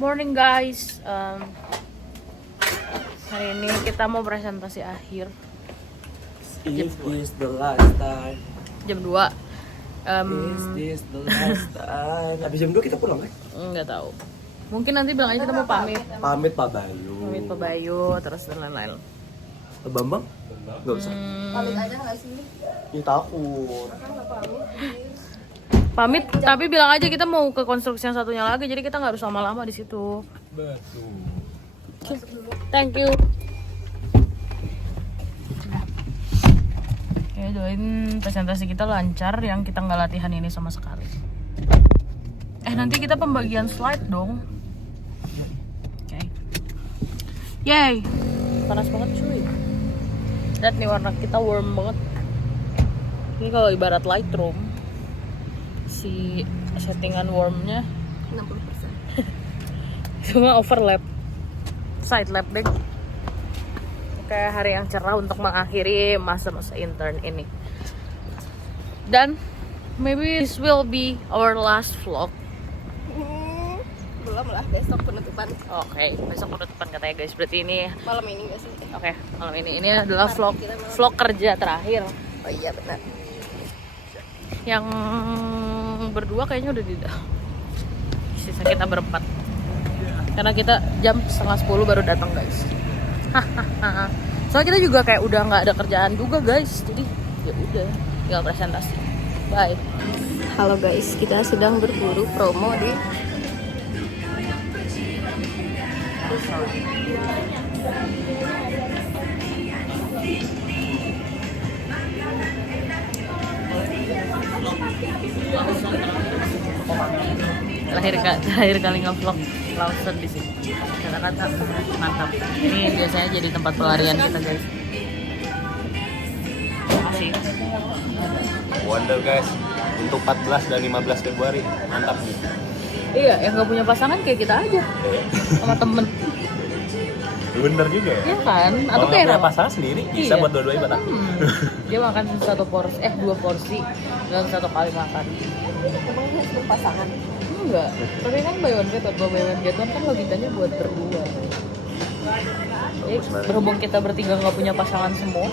Morning guys, hari ini kita mau presentasi akhir. Is this the last time? Jam 2. Is this the last time? Habis jam 2 kita pulang kan? Nggak tahu. Mungkin nanti bilang aja kita mau pamit. Pamit Pak Bayu. Pamit Pak Bayu, terus dan lain-lain. Pak Bambang? Nggak usah. Pamit aja nggak sih? Ya takut. Pamit, tapi bilang aja kita mau ke konstruksi yang satunya lagi, jadi kita nggak harus lama-lama di situ. Betul. Thank you. Oke, doain presentasi kita lancar, yang kita nggak latihan ini sama sekali. Nanti kita pembagian slide dong. Oke. Yay, panas banget cuy. Lihat nih warna kita warm banget. Ini kalau ibarat Lightroom, si settingan warmnya 60%. cuma overlap, side lap deh. Kayak hari yang cerah untuk mengakhiri masa-masa intern ini. Dan maybe this will be our last vlog. Belum lah, besok penutupan. Oke, besok penutupan katanya guys. Berarti ini Malam ini nggak sih? oke, malam ini adalah vlog kerja terakhir. Oh iya benar. Yang berdua kayaknya udah tidak. Sisa kita berempat. Karena kita jam 9:30 baru datang guys. Soalnya kita juga kayak udah nggak ada kerjaan juga guys. Jadi ya udah, tinggal presentasi. Bye. Halo guys, kita sedang berburu promo di terakhir kali nge-vlog Lawson di sini. Kata-kata mantap. Ini biasanya jadi tempat pelarian kita guys. Makasih. Wonder guys, untuk 14 dan 15 Februari mantap nih. Iya, yang nggak punya pasangan kayak kita aja sama temen. Bener juga ya. Iya kan? Atau Kalau nggak kayak punya pasangan sendiri bisa Iya. buat dua-duanya batang. Dia makan dua porsi dalam satu kali makan. emangnya harus berpasangan. Enggak, tapi kan buy one get one, kalau buy one get one kan logikanya buat berdua. Jadi, berhubung kita bertiga nggak punya pasangan semua,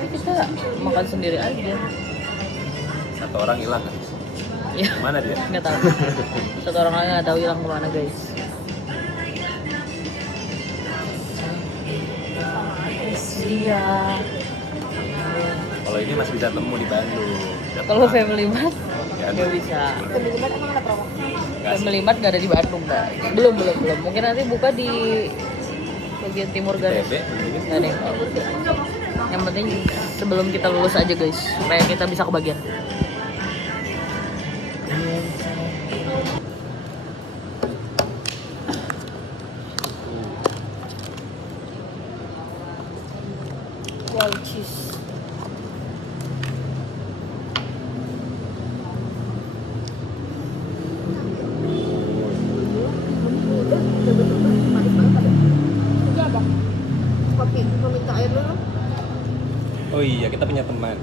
jadi kita makan sendiri aja. Satu orang hilang kan? Ya, Mana dia? nggak tahu. Satu orang lagi nggak tahu hilang kemana guys. Iya. Kalau ini masih bisa temu di Bandung. Kalau Family Mart Ya, nggak bisa. Kebetulan emang ada promo. Family Mart nggak ada di Bandung guys. Belum. Mungkin nanti buka di bagian timur guys. TB, Nggak ada yang tahu. Yang penting sebelum kita lulus aja guys, supaya kita bisa kebagian. Wow, cheese. Enggak bang. Kopi, mau minta air dulu? Oh iya, kita punya teman.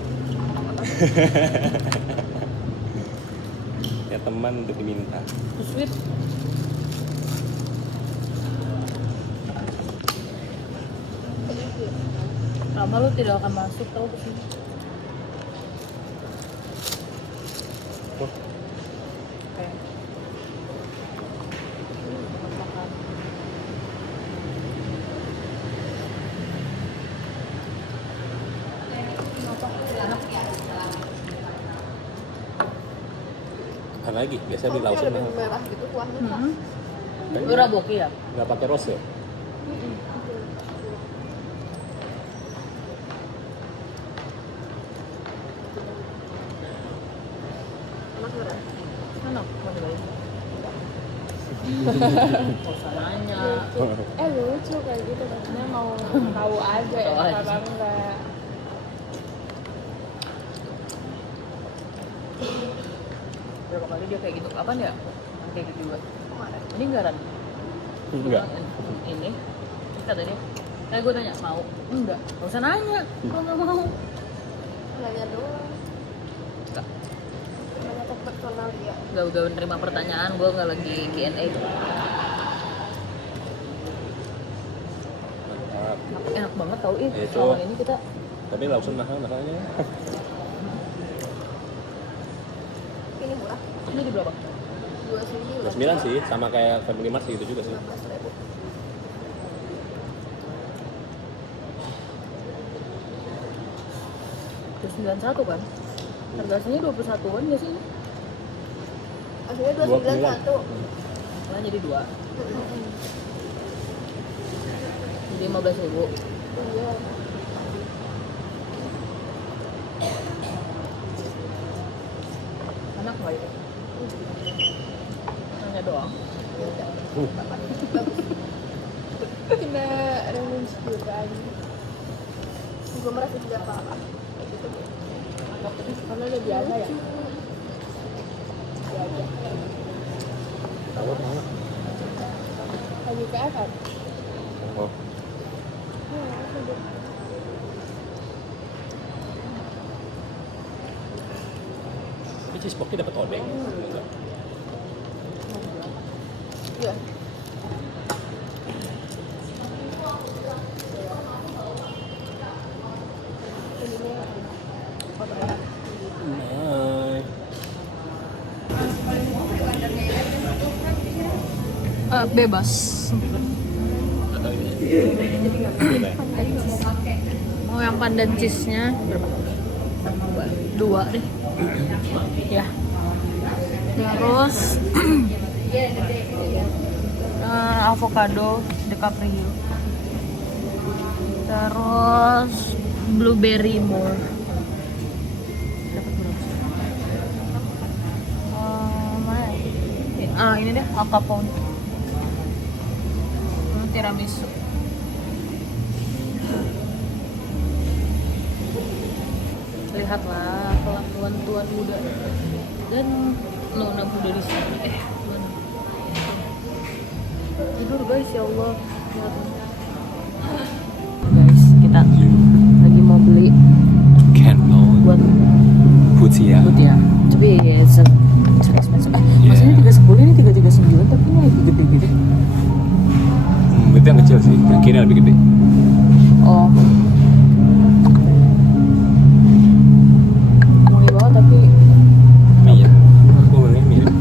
Ya teman untuk diminta. Sweet. Lama lu tidak akan masuk tau ke sini. Wah. Oke. Makan. Apa lagi? Biasa di Kopi Lawson lebih mahal. merah gitu kuahnya. Lu raboki ya? Nggak pakai rose ya? Enak merah. Enak, mana baik. Gak usah nanya. Lucu kayak gitu katanya mau tahu aja ya, Tahu aja. apa enggak. Berapa kali dia kayak gitu? Kapan ya? Kayak gitu juga. Kemarin. Ini enggak Ran? Enggak. Ini kata dia, kayak gue tanya mau? Enggak. Gak usah nanya. Kalau nggak mau. Nanya doang. Enggak. Nanya Gak nerima pertanyaan, gue nggak lagi Q&A. Enak banget tau ih. Itu. Selama ini kita Tapi langsung nahannya. Ini murah. ini di berapa? 29. 9 sih, sama kayak Family Mart gitu juga sih. 15.000. Terus 91 kan? Harga aslinya 21-an gak sih? Aslinya 291. Nah, jadi 2. Jadi 15.000. Iya. Enak nggak itu? Nanya doang. Kena remun sejutaan. Gue merasa tidak apa-apa. Kayak gitu. Karena udah biasa ya. Biasa. Tawar mana? Lagi ke akar. Oh. Ini cheese pokoknya dapat odeng. Iya. Bebas. Mau yang pandan cheese-nya berapa? 2 deh. Ya. Terus avocado de Caprio. Terus blueberry more. Dapat berapa? Mana ya? Ini deh, al capone. Tiramisu. Lihatlah kelakuan tuan muda dan nona muda di sini. Tuan. Tidur guys, ya Allah. Guys, kita lagi mau beli Candle buat putih ya. ya. Tapi ya expensive. Maksudnya 310 ini 339 tapi ini lagi gede-gede. Itu yang kecil sih, yang kiri lebih gede. Oh. Wangi banget tapi Mie ya? Aku beli mirip.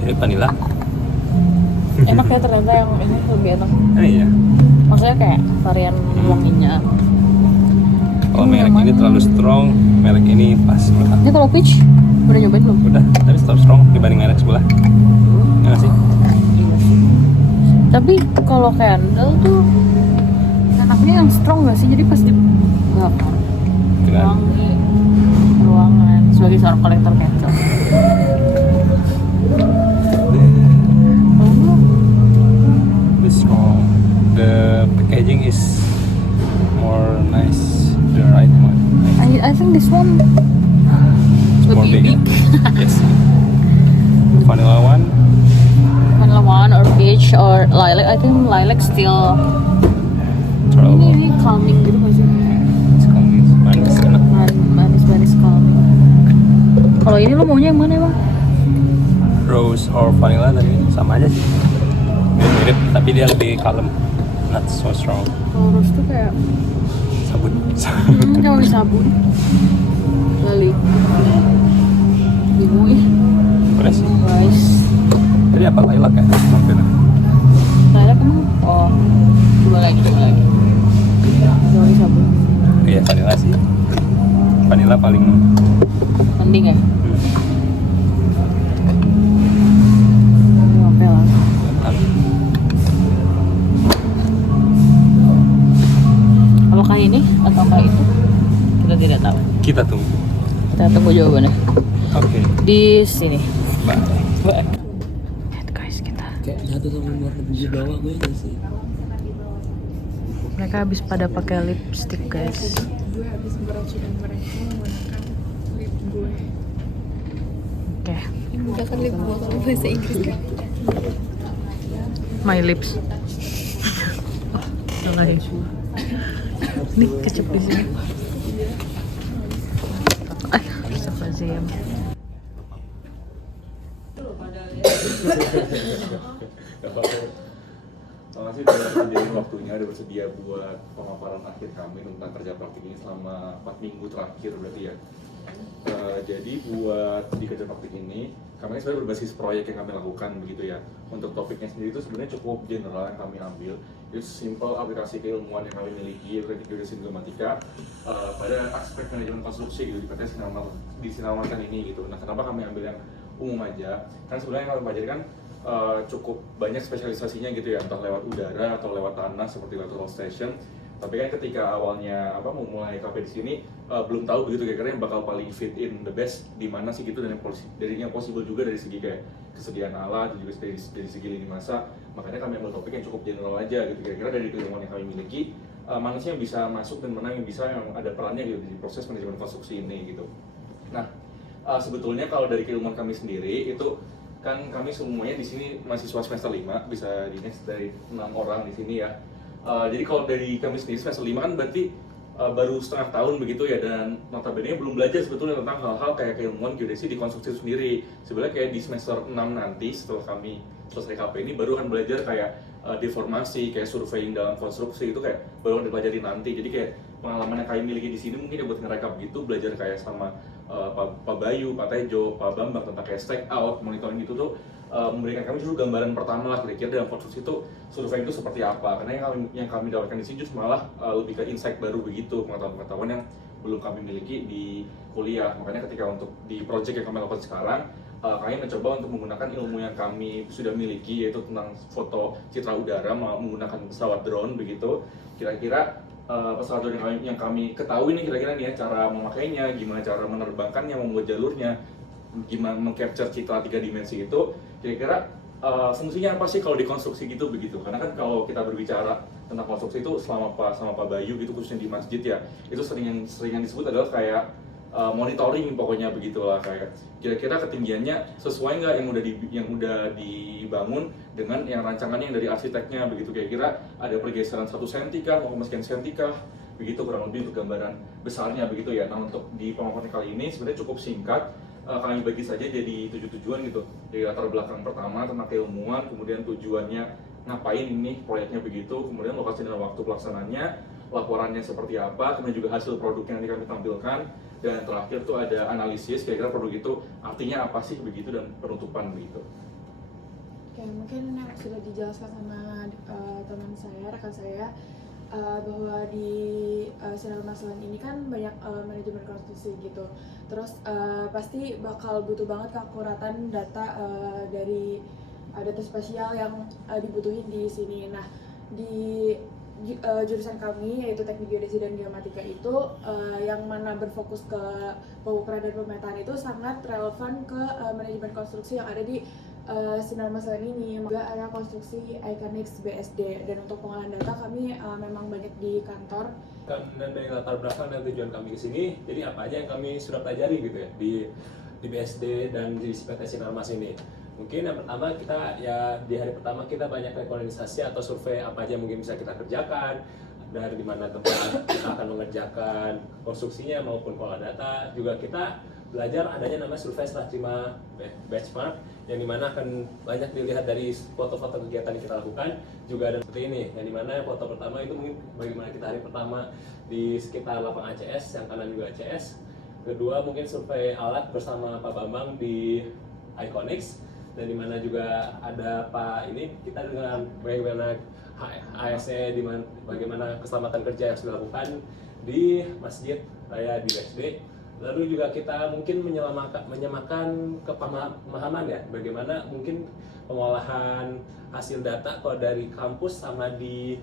Mirip vanilla. enak ya ternyata yang ini lebih enak. Iya. Maksudnya kayak varian wanginya. Kalau merek ini terlalu strong, merek ini pas. Ini kalau peach udah nyobain belum? Udah, tapi tetap strong dibanding merek sebelah. Enggak sih? Tapi kalau candle tuh enaknya yang strong gak sih? Jadi pas dibakar Dengan wangi ruangan sebagai seorang kolektor candle. the strong. The packaging is more nice. The right one. I think this one More lebih bigger. unique. Yes. The vanilla one. Vanilla one or peach or lilac. I think lilac still Terlalu. ini calming gitu gak sih? It's manis enak. Manis calming. Kalau ini lo maunya yang mana emang? Rose or vanilla tadi sama aja sih. Mirip, tapi dia lebih kalem. Not so strong. Kalau rose tuh kayak Sabun. kayak wangi sabun. Lali. Bingung ih. Boleh sih. Guys. Jadi apa lilac ya? Mungkin. Lilac emang? Oh. Coba lagi. Wangi sabun. Iya vanilla sih. Vanilla paling. Mending ya? Oke lah. Apakah ini ataukah itu? Kita tidak tahu. Kita tunggu. Kita tunggu jawabannya Oke. di sini. Bye. Lihat guys, kita. Kayak jatuh sama luar negeri bawa gue gak sih? Mereka habis pada pakai lipstick guys. Gue habis meracunan mereka menggunakan lip gue. Oke. Menggunakan lip gue kalau bahasa Inggris kan. My lips. Salah ya. Nih kecap di sini. Astagfirullahaladzim. Terima kasih sudah menyediakan waktunya, ada bersedia buat pemaparan akhir kami tentang kerja praktik ini selama 4 minggu terakhir berarti ya. Jadi buat di kerja praktik ini, kami sebenarnya berbasis proyek yang kami lakukan begitu ya. Untuk topiknya sendiri itu sebenarnya cukup general yang kami ambil. Itu simple aplikasi keilmuan yang kami miliki, yaitu teknik geodesi dan geomatika pada aspek manajemen konstruksi gitu di PT Sinar Marsan ini gitu. Nah, kenapa kami ambil yang umum aja? Karena sebenarnya yang kami pelajari kan cukup banyak spesialisasinya gitu ya, entah lewat udara atau lewat tanah seperti lateral station. Tapi kan ketika awalnya mau mulai KP di sini belum tahu begitu kira-kira yang bakal paling fit in the best di mana sih gitu, dan yang possible juga dari segi kayak kesediaan alat dan juga dari segi lini masa. Makanya kami ambil topik yang cukup general aja gitu, kira-kira dari keilmuan yang kami miliki mana sih yang bisa masuk dan mana yang bisa yang ada perannya gitu di proses manajemen konstruksi ini gitu. Nah, sebetulnya kalau dari keilmuan kami sendiri itu kan kami semuanya di sini mahasiswa semester 5, bisa di-next dari 6 orang di sini ya. Jadi kalau dari kami sendiri semester 5 kan berarti baru setengah tahun begitu ya, dan notabene belum belajar sebetulnya tentang hal-hal kayak keilmuan geodesi di konstruksi itu sendiri. Sebenarnya kayak di semester 6 nanti setelah kami selesai KP ini baru akan belajar kayak deformasi, kayak surveying dalam konstruksi itu kayak baru akan dipelajari nanti. Jadi kayak pengalaman yang kami miliki di sini mungkin ya buat ngerekap gitu, belajar kayak sama Pak Bayu, Pak Tejo, Pak Bambang tentang kayak stack out, monitoring gitu tuh memberikan kami justru gambaran pertama lah kira-kira dalam konstruksi itu survei itu seperti apa. Karena yang kami dapatkan di sini justru malah lebih ke insight baru begitu, pengetahuan-pengetahuan yang belum kami miliki di kuliah. Makanya ketika untuk di project yang kami lakukan sekarang, kami mencoba untuk menggunakan ilmu yang kami sudah miliki, yaitu tentang foto citra udara menggunakan pesawat drone begitu. Kira-kira pesawat drone yang kami ketahui nih kira-kira nih ya, cara memakainya, gimana cara menerbangkannya, membuat jalurnya, gimana meng-capture citra 3 dimensi itu, kira-kira fungsinya apa sih kalau dikonstruksi gitu begitu. Karena kan kalau kita berbicara tentang konstruksi itu sama Pak Bayu gitu, khususnya di masjid ya, itu sering yang disebut adalah kayak monitoring pokoknya begitulah, kayak kira-kira ketinggiannya sesuai nggak yang udah dibangun dengan yang rancangannya yang dari arsiteknya begitu, kira-kira ada pergeseran 1 cm kah, mau sekian cm kah, begitu kurang lebih untuk gambaran besarnya begitu ya. Nah, untuk di pemaparan kali ini sebenarnya cukup singkat, kami bagi saja jadi 7 tujuan gitu. Dari latar belakang pertama tentang keilmuan, kemudian tujuannya ngapain ini proyeknya begitu, kemudian lokasi dan waktu pelaksananya, laporannya seperti apa, kemudian juga hasil produk yang kami tampilkan, dan terakhir tuh ada analisis kira-kira produk itu artinya apa sih begitu, dan penutupan begitu. Oke, mungkin yang sudah dijelaskan sama teman saya, rekan saya, bahwa di Sinar Marsan ini kan banyak manajemen konstruksi gitu. Terus pasti bakal butuh banget keakuratan data dari data spesial yang dibutuhin di sini. Nah, di jurusan kami yaitu teknik geodesi dan geomatika itu yang mana berfokus ke pengukuran dan pemetaan itu sangat relevan ke manajemen konstruksi yang ada di Sinar Marsan ini. Juga area konstruksi Iconix BSD, dan untuk pengolahan data kami memang banyak di kantor. Dan dari latar belakang dan tujuan kami ke sini, jadi apa aja yang kami sudah pelajari gitu ya di BSD dan di PT Sinar Marsan ini. Mungkin yang pertama kita ya di hari pertama kita banyak rekognosisi atau survei apa aja mungkin bisa kita kerjakan, dari mana tempat kita akan mengerjakan konstruksinya maupun pola data. Juga kita belajar adanya namanya survei setelah terima benchmark, yang dimana akan banyak dilihat dari foto-foto kegiatan yang kita lakukan. Juga ada seperti ini, yang dimana foto pertama itu mungkin bagaimana kita hari pertama di sekitar lapangan ACS, yang kanan juga ACS. Kedua mungkin survei alat bersama Pak Bambang di Iconix, dan dimana juga ada Pak ini, kita dengan bagaimana ASE, bagaimana keselamatan kerja yang sudah dilakukan di Masjid Raya di BSD. Lalu juga kita mungkin menyamakan kepemahaman ya, bagaimana mungkin pengolahan hasil data kalau dari kampus sama di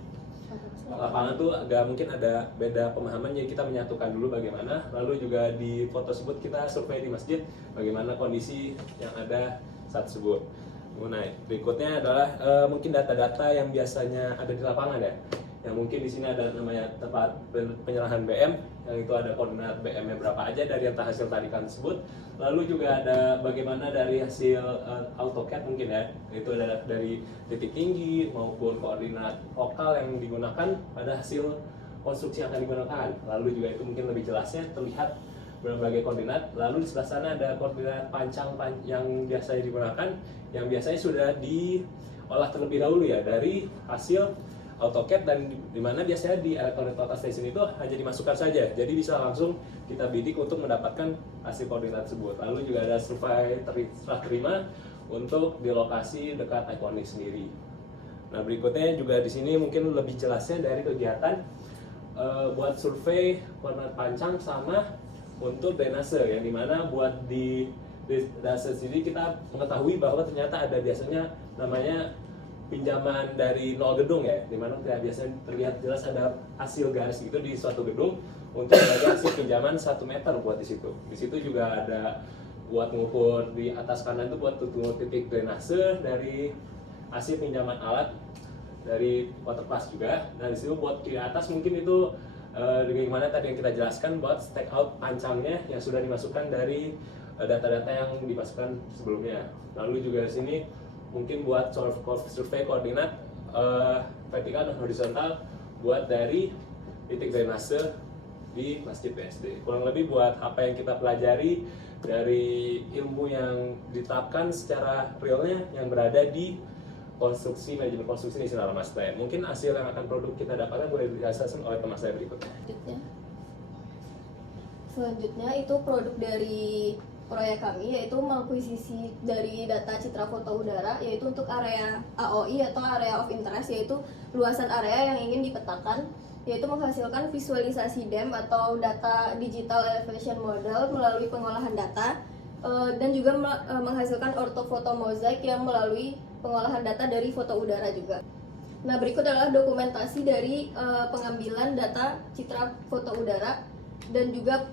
lapangan tuh agak mungkin ada beda pemahaman, jadi kita menyatukan dulu bagaimana. Lalu juga di foto tersebut kita survei di masjid, bagaimana kondisi yang ada saat tersebut. Nah, berikutnya adalah mungkin data-data yang biasanya ada di lapangan ya. Yang mungkin di sini ada namanya tempat penyerahan BM, yang itu ada koordinat BM-nya berapa aja dari hasil tarikan tersebut. Lalu juga ada bagaimana dari hasil AutoCAD mungkin ya, itu ada dari titik tinggi maupun koordinat lokal yang digunakan pada hasil konstruksi yang akan digunakan. Lalu juga itu mungkin lebih jelasnya terlihat berbagai koordinat. Lalu di sebelah sana ada koordinat yang biasanya digunakan, yang biasanya sudah diolah terlebih dahulu ya dari hasil AutoCAD, dan dimana biasanya di Electronic Total Station itu hanya dimasukkan saja, jadi bisa langsung kita bidik untuk mendapatkan hasil koordinat tersebut. Lalu juga ada survei serah terima untuk di lokasi dekat Iconic sendiri. Nah, berikutnya juga di sini mungkin lebih jelasnya dari kegiatan buat survei koordinat pancang sama untuk drainase, yang dimana buat di drainase sendiri kita mengetahui bahwa ternyata ada biasanya namanya pinjaman dari 0 gedung ya, dimana biasanya terlihat jelas ada hasil garis gitu di suatu gedung untuk bagi hasil pinjaman 1 meter buat di situ. Di situ juga ada buat mengukur di atas kanan itu buat mengukur titik drainase dari hasil pinjaman alat dari waterpass juga. Nah, di situ buat di atas mungkin itu bagaimana tadi yang kita jelaskan buat stack out pancangnya yang sudah dimasukkan dari data-data yang dimasukkan sebelumnya. Lalu juga di sini mungkin buat survei koordinat vertikal dan horizontal buat dari titik drainase di Masjid BSD. Kurang lebih buat apa yang kita pelajari dari ilmu yang ditetapkan secara realnya yang berada di manajemen konstruksi di Sinar Mas Taya. Mungkin hasil yang akan produk kita dapatkan boleh dijelaskan oleh teman saya berikutnya. Selanjutnya itu produk dari proyek kami, yaitu mengakuisisi dari data citra foto udara, yaitu untuk area AOI atau area of interest, yaitu luasan area yang ingin dipetakan, yaitu menghasilkan visualisasi DEM atau data digital elevation model melalui pengolahan data, dan juga menghasilkan ortofoto mozaik yang melalui pengolahan data dari foto udara juga. Nah, berikut adalah dokumentasi dari pengambilan data citra foto udara dan juga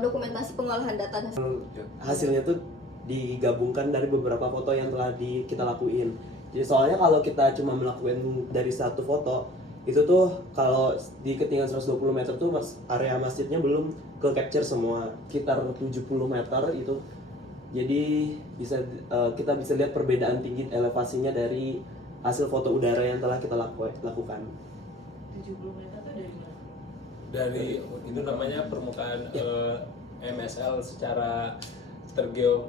dokumentasi pengolahan data. Hasilnya tuh digabungkan dari beberapa foto yang telah kita lakuin. Jadi soalnya kalau kita cuma melakukan dari satu foto, itu tuh kalau di ketinggian 120 meter tuh area masjidnya belum ke capture semua, sekitar 70 meter itu. Jadi kita bisa lihat perbedaan tinggi elevasinya dari hasil foto udara yang telah kita lakukan. 70 meter itu dari mana? Dari itu namanya permukaan MSL secara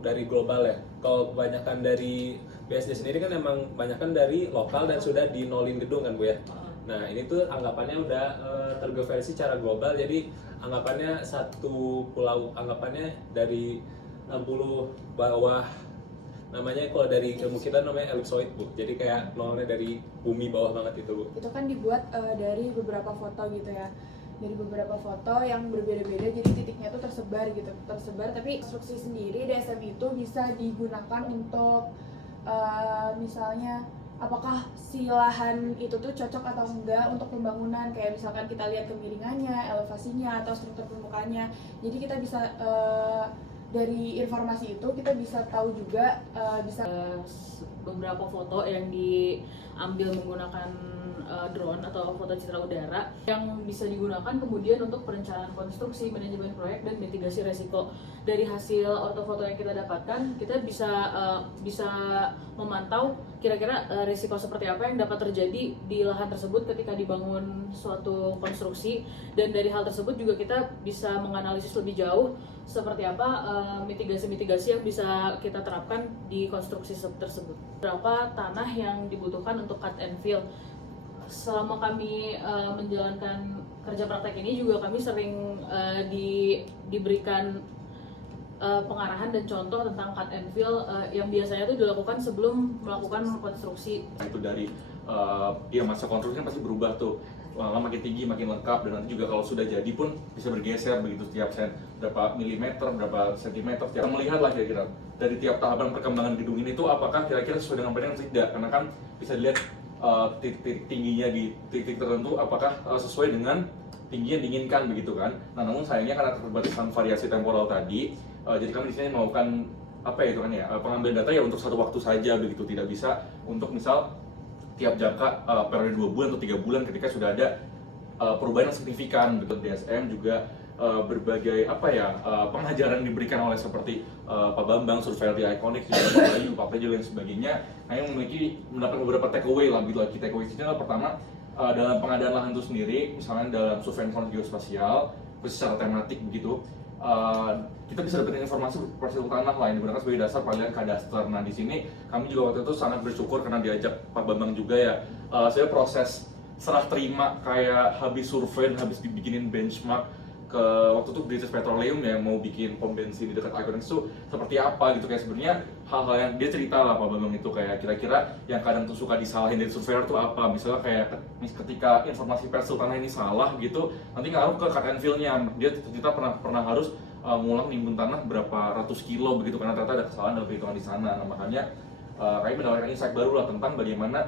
dari global ya. Kalau kebanyakan dari BSD sendiri kan emang kebanyakan dari lokal dan sudah dinolin gedung kan Bu ya. Nah, ini tuh anggapannya udah tergeversi secara global, jadi anggapannya satu pulau, anggapannya dari 60 bawah, namanya kalau dari ilmu kita namanya ellipsoid Bu, jadi kayak nolnya dari bumi bawah banget itu Bu. Itu kan dibuat dari beberapa foto gitu ya, dari beberapa foto yang berbeda-beda, jadi titiknya tuh tersebar, tapi konstruksi sendiri DSM itu bisa digunakan untuk misalnya apakah si lahan itu tuh cocok atau enggak untuk pembangunan, kayak misalkan kita lihat kemiringannya, elevasinya, atau struktur permukaannya. Jadi kita bisa dari informasi itu kita bisa tahu juga beberapa foto yang diambil menggunakan drone atau foto citra udara yang bisa digunakan kemudian untuk perencanaan konstruksi, manajemen proyek, dan mitigasi resiko. Dari hasil ortofoto yang kita dapatkan, kita bisa memantau kira-kira risiko seperti apa yang dapat terjadi di lahan tersebut ketika dibangun suatu konstruksi, dan dari hal tersebut juga kita bisa menganalisis lebih jauh seperti apa mitigasi-mitigasi yang bisa kita terapkan di konstruksi tersebut. Berapa tanah yang dibutuhkan untuk cut and fill. Selama kami menjalankan kerja praktek ini juga kami sering diberikan pengarahan dan contoh tentang cut and fill yang biasanya itu dilakukan sebelum melakukan konstruksi. Itu dari masa konstruksi kan pasti berubah tuh, lama makin tinggi makin lengkap, dan nanti juga kalau sudah jadi pun bisa bergeser begitu setiap berapa milimeter, berapa sentimeter. Kita melihat lah kira-kira dari tiap tahapan perkembangan gedung ini tuh apakah kira-kira sesuai dengan plan atau tidak, karena kan bisa dilihat titik tingginya di titik tertentu apakah sesuai dengan tinggi yang diinginkan begitu kan. Nah, namun sayangnya karena keterbatasan variasi temporal tadi, jadi kami di sini melakukan pengambilan data ya untuk satu waktu saja begitu, tidak bisa untuk misal tiap jangka periode 2 bulan atau 3 bulan ketika sudah ada perubahan yang signifikan begitu. DSM juga berbagai pengajaran diberikan oleh seperti Pak Bambang, surveyor di Iconic, juga Pak Bayu, Pak Tejo dan sebagainya. Nah, yang mendapat beberapa takeaway lah gitu. Takeaway ini adalah pertama, dalam pengadaan lahan itu sendiri, misalnya dalam survei informasi geospasial secara tematik begitu, kita bisa dapetin informasi proses tanah lah yang digunakan sebagai dasar penilaian kadaster. Nah di sini kami juga waktu itu sangat bersyukur karena diajak Pak Bambang juga ya. Saya proses serah terima kayak habis survei, habis dibikinin benchmark ke waktu itu British Petroleum ya, mau bikin pom bensin di dekat Iconics itu seperti apa gitu, kayak sebenarnya hal-hal yang dia cerita lah Pak Bambang itu kayak kira-kira yang kadang tuh suka disalahin dari surveyor tuh apa, misalnya kayak ketika informasi parcel tanah ini salah gitu nanti ngaruh ke cut and fill-nya, dia cerita pernah harus ngulang nimbun tanah berapa ratus kilo begitu karena ternyata ada kesalahan dalam perhitungan di sana. Nah makanya kami mendapatkan insight baru lah tentang bagaimana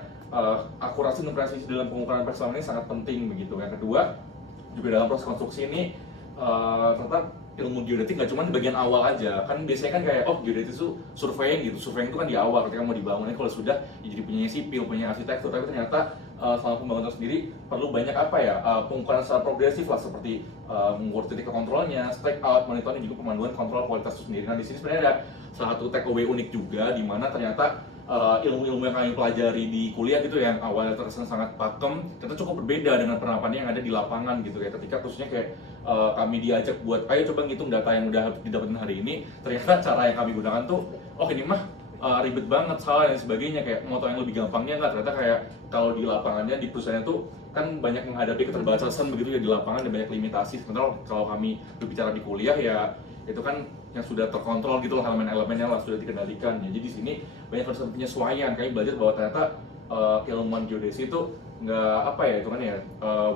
akurasi dan presisi dalam pengukuran parcel ini sangat penting begitu. Yang kedua juga dalam proses konstruksi ini ternyata ilmu geodetik nggak cuma di bagian awal aja, kan biasanya kan kayak oh geodetik itu surveying gitu, surveying itu kan di awal ketika mau dibangunnya, kalau sudah ya jadi punya sipil, punya arsitektur, tapi ternyata selama pembangunan sendiri perlu banyak apa ya pengukuran secara progresif lah, seperti mengukur titik kontrolnya, stack out, monitoring, juga pemanduan kontrol kualitas itu sendiri. Nah di sini sebenarnya ada salah satu takeaway unik juga di mana ternyata ilmu-ilmu yang kami pelajari di kuliah gitu yang awalnya terkesan sangat pakem ternyata cukup berbeda dengan penerapannya yang ada di lapangan gitu ya, ketika khususnya kayak kami diajak buat ayo coba ngitung data yang udah didapetin hari ini, ternyata cara yang kami gunakan tuh oh ini mah ribet banget salah dan sebagainya, kayak mau tau yang lebih gampangnya nggak, ternyata kayak kalau di lapangannya di perusahaannya tuh kan banyak menghadapi keterbatasan begitu ya di lapangan dan banyak limitasi, sementara kalau kami berbicara di kuliah ya itu kan yang sudah terkontrol gitu loh, elemen-elemennya lah sudah dikendalikan ya. Jadi di sini banyak proses penyesuaian, kami belajar bahwa ternyata ilmuwan geodesi itu nggak apa ya itu kan ya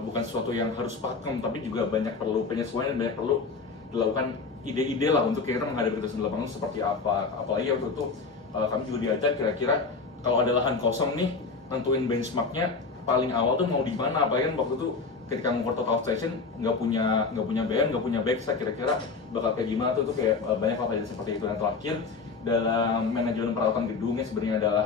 bukan sesuatu yang harus pakem, tapi juga banyak perlu penyesuaian, banyak perlu dilakukan ide-ide lah untuk kira-kira menghadapi keterbatasan di lapangan seperti apa. Apalagi waktu itu kami juga diajar kira-kira kalau ada lahan kosong nih nentuin benchmarknya paling awal tuh mau di mana, apalagi kan waktu itu ketika ngukur total station nggak punya BM, nggak punya backstack, kira-kira bakal kayak gimana tuh kayak banyak apa seperti itu. Dan terakhir dalam manajemen perawatan gedungnya sebenarnya adalah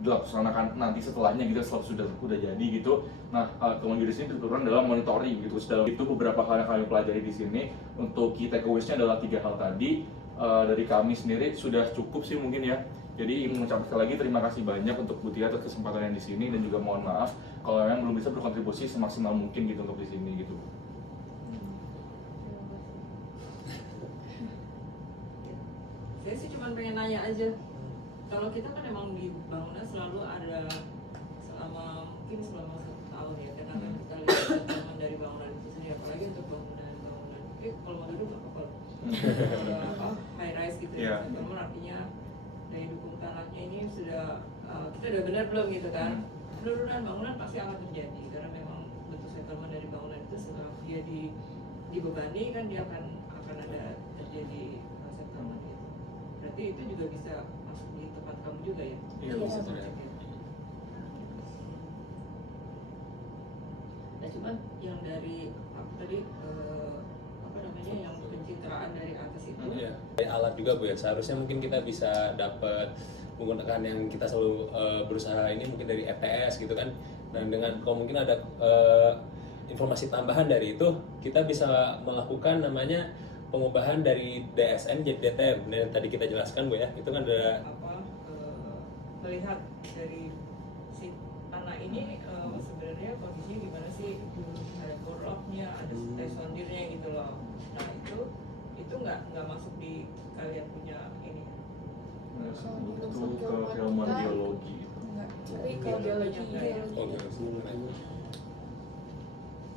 dilaksanakan nanti setelahnya gitu setelah sudah jadi gitu. Nah kemudian di sini diturunkan dalam monitoring gitu. Dalam itu beberapa hal yang kami pelajari di sini. Untuk key takeaways-nya adalah 3 hal tadi. Dari kami sendiri sudah cukup sih mungkin ya. Jadi ingin mengucapkan sekali lagi terima kasih banyak untuk Bu Tia atas kesempatan yang di sini, dan juga mohon maaf kalau memang belum bisa berkontribusi semaksimal mungkin gitu untuk di sini gitu. Saya sih cuma pengen nanya aja, kalau kita kan emang di bangunan selalu ada selama 1 tahun ya, karena kan kita lihat perkembangan dari bangunan itu sendiri, apalagi untuk bangunan kalau mau dulu nggak apa-apa high rise gitu ya, settlement artinya daya dukung tanahnya ini sudah kita udah benar belum gitu kan. Penurunan bangunan pasti akan terjadi karena memang bentuk settlement dari bangunan itu setelah dia dibebani kan dia akan ada terjadi settlement gitu. Berarti itu juga bisa masuk di tempat kamu juga ya? Iya, bisa terjadi. Nah cuman yang dari apa tadi apa namanya yang pencitraan dari atas itu Alat juga Bu ya, seharusnya mungkin kita bisa dapat menggunakan yang kita selalu berusaha ini mungkin dari EPS gitu kan, dan dengan kalau mungkin ada informasi tambahan dari itu kita bisa melakukan namanya pengubahan dari DSN jadi DTM. Nah, tadi kita jelaskan Bu ya, itu kan ada melihat dari si tanah ini sebenarnya kondisinya gimana sih, ada core rock-nya, ada sondirnya gitu loh. Nah itu nggak masuk di kalian punya ini. Itu ke ilmuwan geologi gitu. Tapi kalau geologi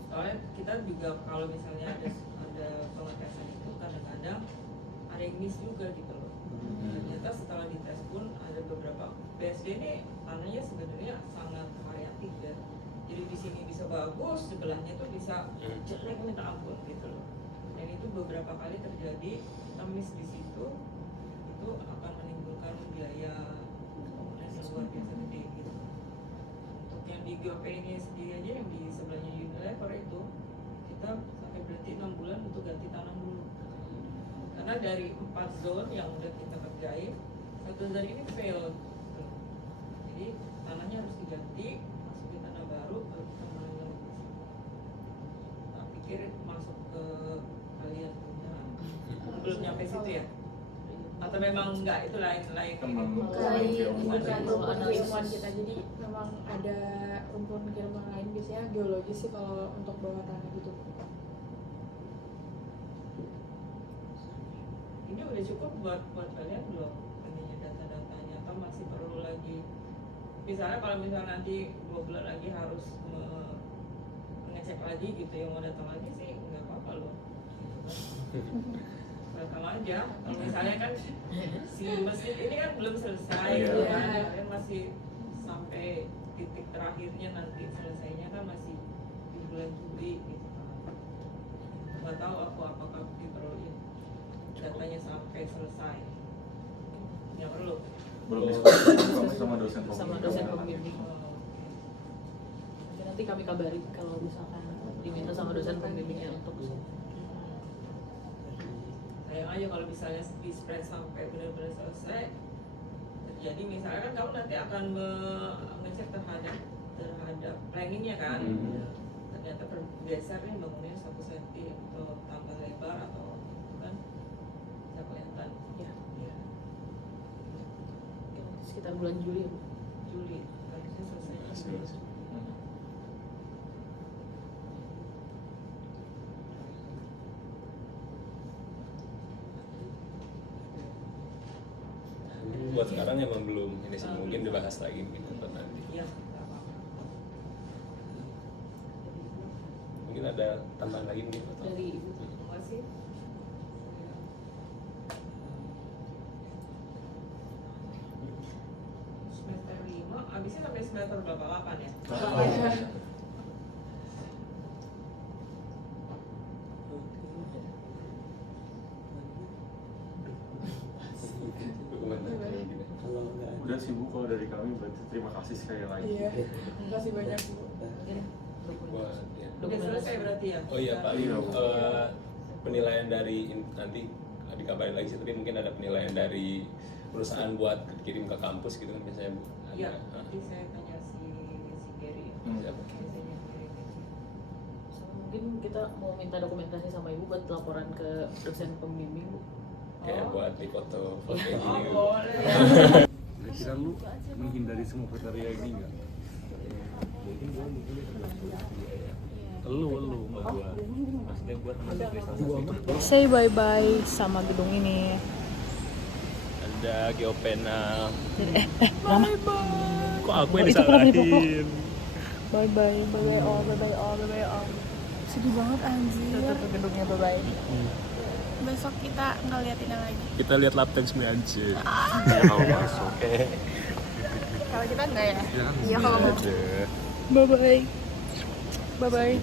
Soalnya kita juga kalau misalnya ada pengetesan itu kadang-kadang ada yang miss juga gitu loh. Ternyata setelah dites pun ada beberapa BSD ini tanahnya sebenarnya sangat variatif ya. Jadi di sini bisa bagus, sebelahnya tuh bisa jelek minta ampun gitu loh. Dan itu beberapa kali terjadi, kita miss di situ, itu akan menimbulkan biaya yang luar biasa gede gitu. Untuk yang di GOP ini sendiri aja, yang di sebelahnya Unilever itu, kita sampai berhenti 6 bulan untuk ganti tanah dulu. Karena dari 4 zone yang udah kita kerjain, 1 zone ini fail. Jadi tanahnya harus diganti, masukin tanah baru, baru kita mulai ngerti. Tak pikir masuk ke kalian punya, belum nyampe situ ya? Atau memang enggak, itu lain bukan rumpun keilmuan kita, jadi memang ada rumpun keilmuan lain, biasanya geologi sih kalau untuk bawah tanah gitu. ini udah cukup buat kalian belum ininya data-datanya atau masih perlu lagi, misalnya kalau misalnya nanti 2 bulan lagi harus ngecek lagi gitu yang mau datang lagi sih nggak apa-apa loh datang aja. Kalau misalnya kan si masjid ini kan belum selesai gitu kan, kalian masih sampai titik terakhirnya nanti selesainya kan masih di bulan Juli gitu kan. Nggak tahu apakah diperluin datanya sampai selesai. Nggak perlu. Belum diskusi sama dosen pembimbing. Nanti kami kabari kalau misalkan diminta sama dosen pembimbingnya untuk Sayang aja kalau misalnya di spread sampai benar-benar selesai terjadi, misalnya kan kamu nanti akan mengecek terhadap planningnya kan, ternyata bergeser nih bangunnya 1 cm atau tambah lebar atau kan bisa kelihatan ya. ya. Sekitar bulan Juli ya, Bu. Juli harusnya selesai. Buat sekarang emang belum ini sih, mungkin dibahas lagi gitu buat nanti. Iya, nggak apa-apa. Mungkin ada tambahan lagi mungkin atau? Dari Ibu. Enggak sih. Semester 5, abisnya sampai semester berapa? 8 ya? Kalau nggak ada. Udah sih Bu, kalau dari kami berarti terima kasih sekali lagi. Iya, makasih banyak Bu. Buat, ya. Udah selesai berarti ya? Oh iya Pak, Iya. penilaian dari nanti dikabarin lagi sih, tapi mungkin ada penilaian dari perusahaan buat kirim ke kampus gitu kan biasanya Bu. Iya, Ada. nanti saya tanya si Gary. Siapa? Biasanya kirim. Mungkin kita mau minta dokumentasi sama Ibu buat laporan ke dosen pembimbing, Bu. Kayak buat di foto Oh, ini. boleh. Kira-kira lu menghindari semua kriteria ini nggak? Lu sama gua. Maksudnya buat prestasi. Say bye-bye sama gedung ini. Ada Geopena. Lama. Kok aku yang disalahin? Bye-bye, bye-bye all, bye-bye all, bye-bye all. Sedih banget anjir. Tuh gedungnya bye-bye. Besok kita ngeliatinnya lagi. Kita lihat lap dance aja. Ya kalau masuk. Kalau kita enggak ya? Iya kalau mau. Bye-bye. Bye-bye.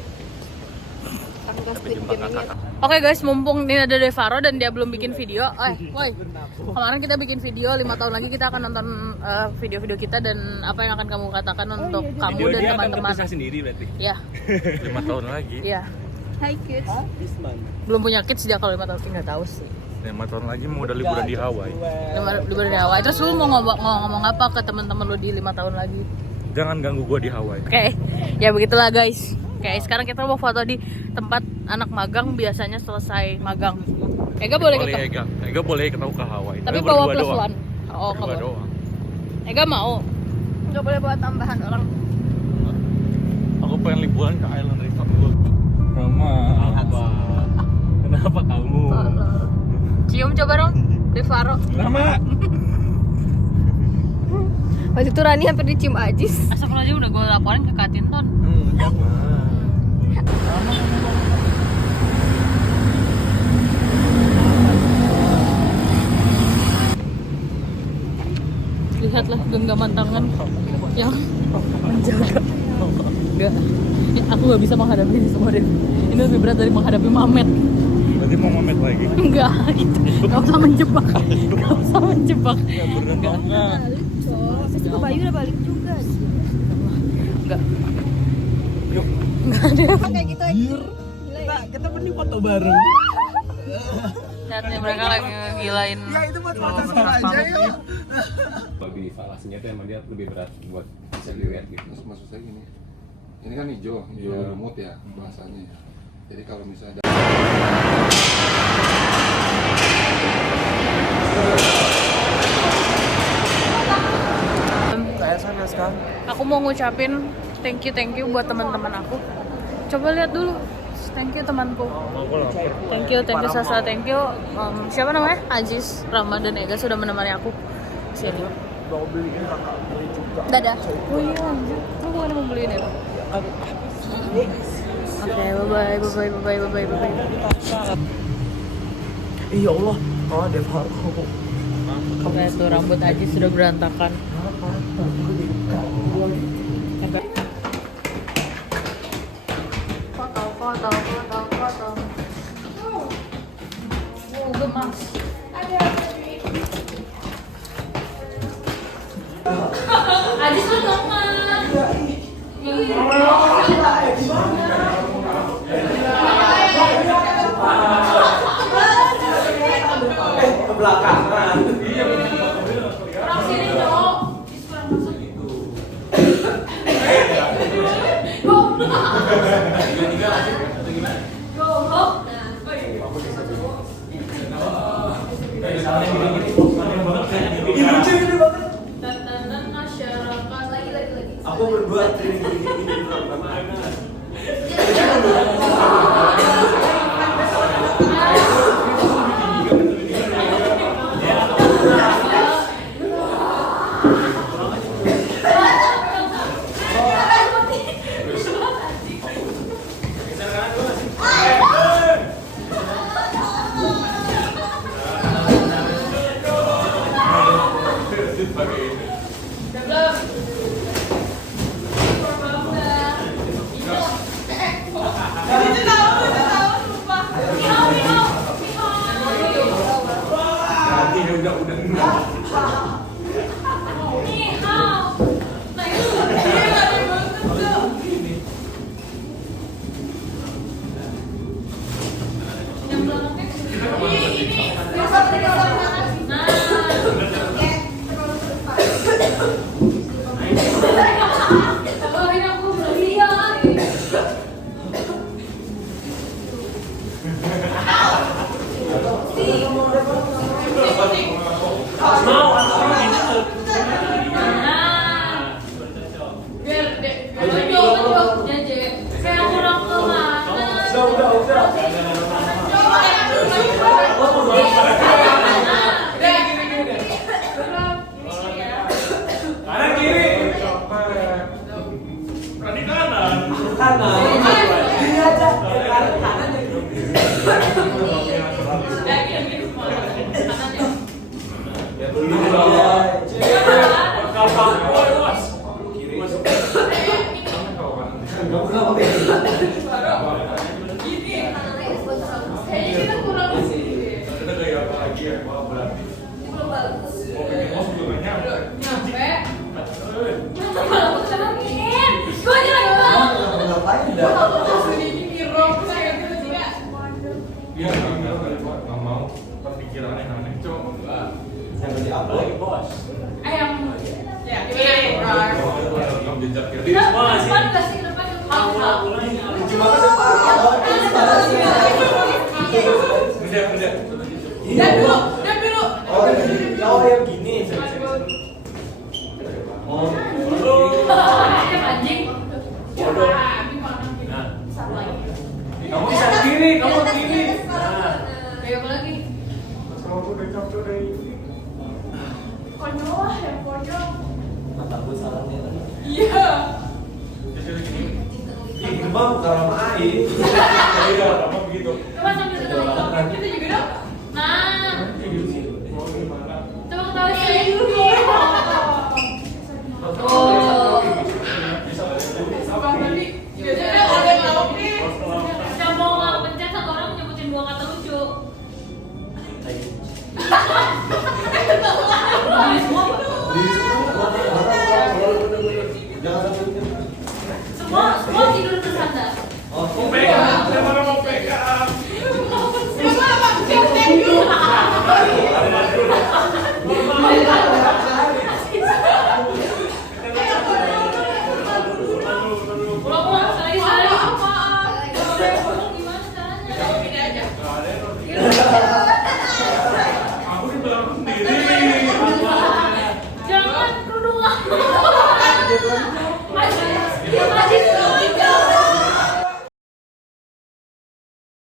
Sampai jumpa kakak. Oke guys, mumpung ini ada Devaro dan dia belum bikin video. Woi. Kemarin kita bikin video, 5 tahun lagi kita akan nonton video-video kita dan apa yang akan kamu katakan untuk kamu Video dan dia akan teman-teman. terpisah sendiri berarti. Ya, 5 tahun lagi. iya. Hai kids. Isman. Belum punya kids sejak kalau 5 tahun nggak tahu sih. 5 tahun lagi mau udah liburan di Hawaii. Liburan di Hawaii. Terus lu mau ngomong apa ke teman-teman lu di 5 tahun lagi? Jangan ganggu gua di Hawaii. Oke, ya begitulah guys. Oke, sekarang kita mau foto di tempat anak magang biasanya selesai magang. Ega boleh Boleh ketemu, Ega boleh ketemu ke Hawaii. tapi bawa berdua plus doang. one. Oh, Berdua kamu. doang. Ega mau. Nggak boleh bawa tambahan orang. Aku pengen liburan ke Island Resort gua. Rama, apa? Kenapa kamu? Cium coba dong, Devaro. Rama. Waktu itu Rani hampir dicium Ajis. Astagfirullahaladzim, udah gue laporin ke Kak Tinton. Lihatlah genggaman tangan yang menjaga. Enggak, ya, aku gak bisa menghadapi ini semua deh. Ini lebih berat dari menghadapi Mamet. Berarti mau mamet lagi. Enggak, itu gak usah menjebak. Gak usah menjebak. Enggak. Terus ke Bayu udah balik juga. Enggak. Kayak gitu aja. Kita mending foto bareng. Lihat nih mereka lagi ngilain. Ya itu buat foto semua aja yuk. Bagi falasinya tuh emang dia lebih berat buat bisa dilihat gitu. Maksud saya gini, ini kan hijau lumut ya bahasanya ya. Jadi kalau misalnya Kayak sana sekarang. Aku mau ngucapin thank you buat teman-teman aku. Coba lihat dulu Thank you temanku. Thank you Sasa, thank you. Siapa namanya? Aziz, Rama dan Ega sudah menemani aku sini. Mau beliin kakak beli juga. Dadah. Oh iya, anjir. Lu bukan mau beliin itu? Oke, bye bye. Ya Allah, oh Dev Oke, tuh rambut Aziz sudah berantakan. Foto. Gemas. Aziz lu dong, kebelakangan. Orang sini dong. Tatanan masyarakat lagi. Aku berbuat ini. Bukan sama air. Coba sambil kita